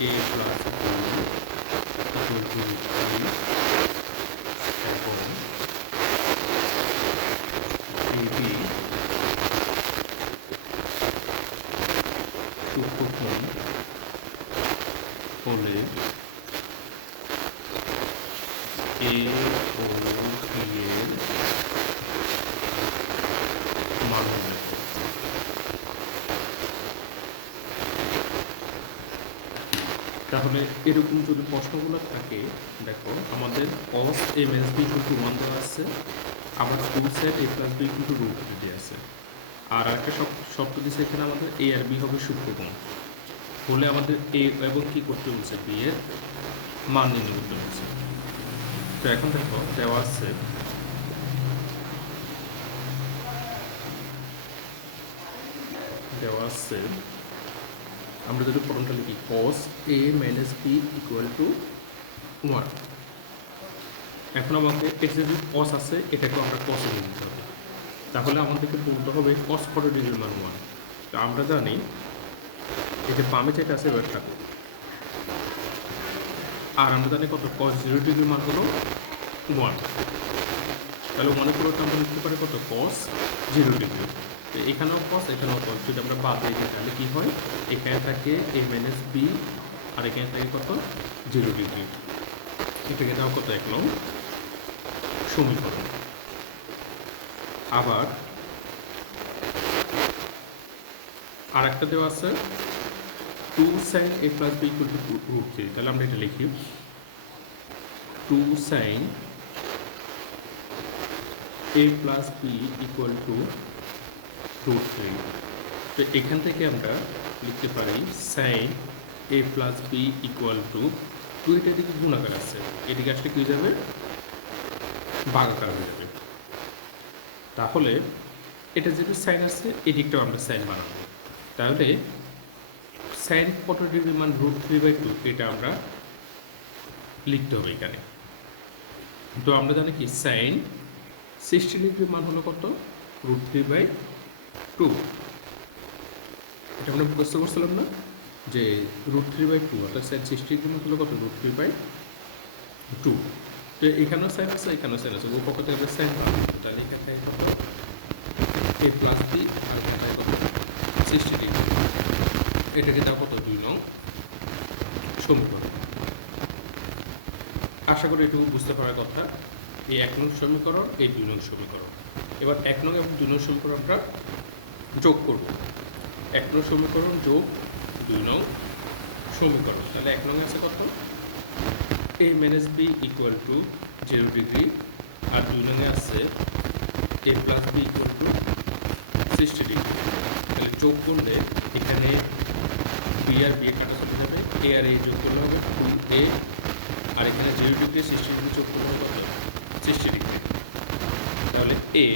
a plus b equal to 3 এবং ab সূক্ষ্মকোণ হলে a O b এর মান নির্ণয় করো। তাহলে এরকম যদি প্রশ্নগুলো থাকে, দেখো আমাদের cos a minus b equal to 1 দেওয়া আছে, আবার 2 sec a plus b equal to root 3 দেওয়া আছে, আর একটা শর্ত দিচ্ছে এখানে আমাদের a আর b হবে সূক্ষ্মকোণ হলে আমাদের a এবং কি করতে বলছে b এর মান নির্ণয় করতে বলছে। তো এখন দেখো দেওয়া আছে আমরা যদি ফর্মটা লিখি cos a minus b equal to 1। এখন আমাকে এর যে cos আছে এটাকে আমরা cos এ লিখতে হবে, তাহলে আমাদেরকে বলতে হবে cos 40 ডিগ্রির মান 1। তো আমরা জানি এই যে বামে যেটা আছে এবার থাকবে, আর আমরা জানি কত cos 0 ডিগ্রির মান হলো 1, তাহলে মনে করো আমরা লিখতে পারি কত cos 0 ডিগ্রি। তো এখানেও cos এখানেও cos, যদি আমরা বাদ দিই তাহলে কি হয়, এখানে থাকে a মাইনাস b আর এখানে থাকে কত 0 ডিগ্রি। এটাকে দাও কত 1 নং সমীকরণ। আবার আর একটা দেওয়া আছে 2 sin a plus b equal to root 3। তাহলে আমরা এটা লিখি 2 sin a plus b equal to root 3। তো এখান থেকে আমরা লিখতে পারি sin a plus b equal to 2, এটা দিকে গুণাকার আছে, এদিকে আসলে কি যাবে ভাগাকার হয়ে যাবে। তাহলে এটা যেহেতু সাইন আছে এদিকটাও আমরা সাইন বানাবো, তাহলে সাইন 40 ডিগ্রি মান √3/2 এটা আমরা লিখতে হবে এখানে। তো আমরা জানি কি সাইন 60 ডিগ্রি মান হলো কত √3/2। এটা আমরা মুখস্থ করছিলাম না যে √3/2, অর্থাৎ সাইন 60 ডিগ্রি মান হলো কত √3/2। তো এখানেও সাইন আছে এখানেও সাইন আছে, ওই পক্ষ থেকে আমরা সাইন বানাবো, তাহলে এখানে থাকে কত a প্লাস b আর এখানে থাকে কত 60 ডিগ্রি। এটাকে দাও কত 2 নং সমীকরণ। আশা করি এটুকু বুঝতে পারার কথা। এই 1 নং সমীকরণ, এই 2 নং সমীকরণ। এবার 1 নং এবং 2 নং সমীকরণ আমরা যোগ করব। 1 নং সমীকরণ যোগ 2 নং সমীকরণ, তাহলে 1 নং আছে কত a minus b equal to 0 degree, আর 2 নং আছে a plus b equal to 60 degree. তাহলে যোগ করলে এখানে b আর b কাটা চলে যাবে, a আর a যোগ করলে হবে 2a, আর এখানে 0 ডিগ্রি 60 ডিগ্রি যোগ করলে হবে কত 60 ডিগ্রি। তাহলে a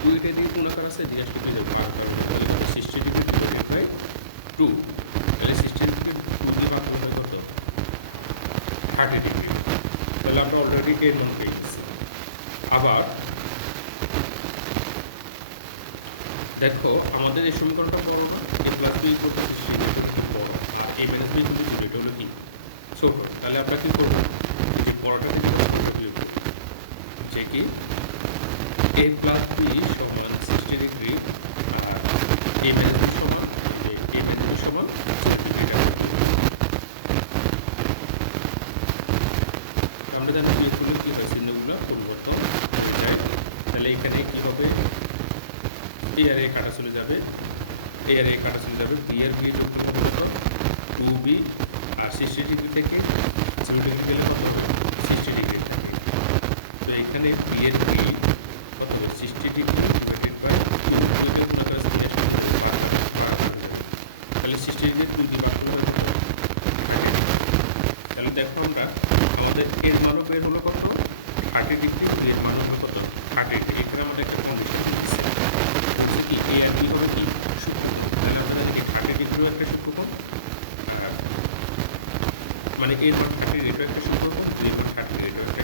2 এটা দিয়ে গুণাকার আছে, দিয়ে আসলে কি যাবে ভাগ করবে, তাহলে 60 ডিগ্রি ডিভাইডেড বাই 2, তাহলে 60 ডিগ্রি 2 দিয়ে ভাগ করলে কত 30 ডিগ্রি। তাহলে আমরা অলরেডি এর মান পেয়ে গেছি। আবার দেখো আমাদের এই সমীকরণটা বড় না, a plus b equal to 60 degree বড়, আর a minus b equal to 0 এটা হলো কি ছোট। তাহলে আমরা কি করব, যে বড়টা থেকে ছোটটা লিখব, যে কি a প্লাস b সমান 60 ডিগ্রি আর a মাইনাস b সমান a মাইনাস b সমান 0 ডিগ্রি। আমরা জানি বিয়োগ করলে কি হয়, চিহ্নগুলো পরিবর্তন হয়ে যায়। তাহলে এখানে কি হবে a আর a কাটা চলে যাবে, a আর a কাটা চলে যাবে, b আর b যোগ করলে হবে কত 2b, আর 60 ডিগ্রি থেকে 0 ডিগ্রি গেলে কত হবে 60 ডিগ্রি থাকে। তো এখানে b এর b কত হবে 60 ডিগ্রি ডিভাইডেড বাই 2, যদি গুণাকার আছে নিয়ে আসলে তাহলে 60 ডিগ্রি 2 দিয়ে ভাগ করলে কত 30 ডিগ্রি। তাহলে দেখো আমরা আমাদের এর মানও বের হলো কত 30 ডিগ্রি, এর মান হলো কত 30 ডিগ্রি। এখানে আমাদের একটা কন্ডিশন দিচ্ছে কি a আর b হবে কি সূক্ষ্মকোণ, তাহলে আমরা জানি 30 ডিগ্রিও একটা সূক্ষ্মকোণ, মানে এর মান 30 এটাও একটা সূক্ষ্মকোণ, এর মান 30 এটাও একটা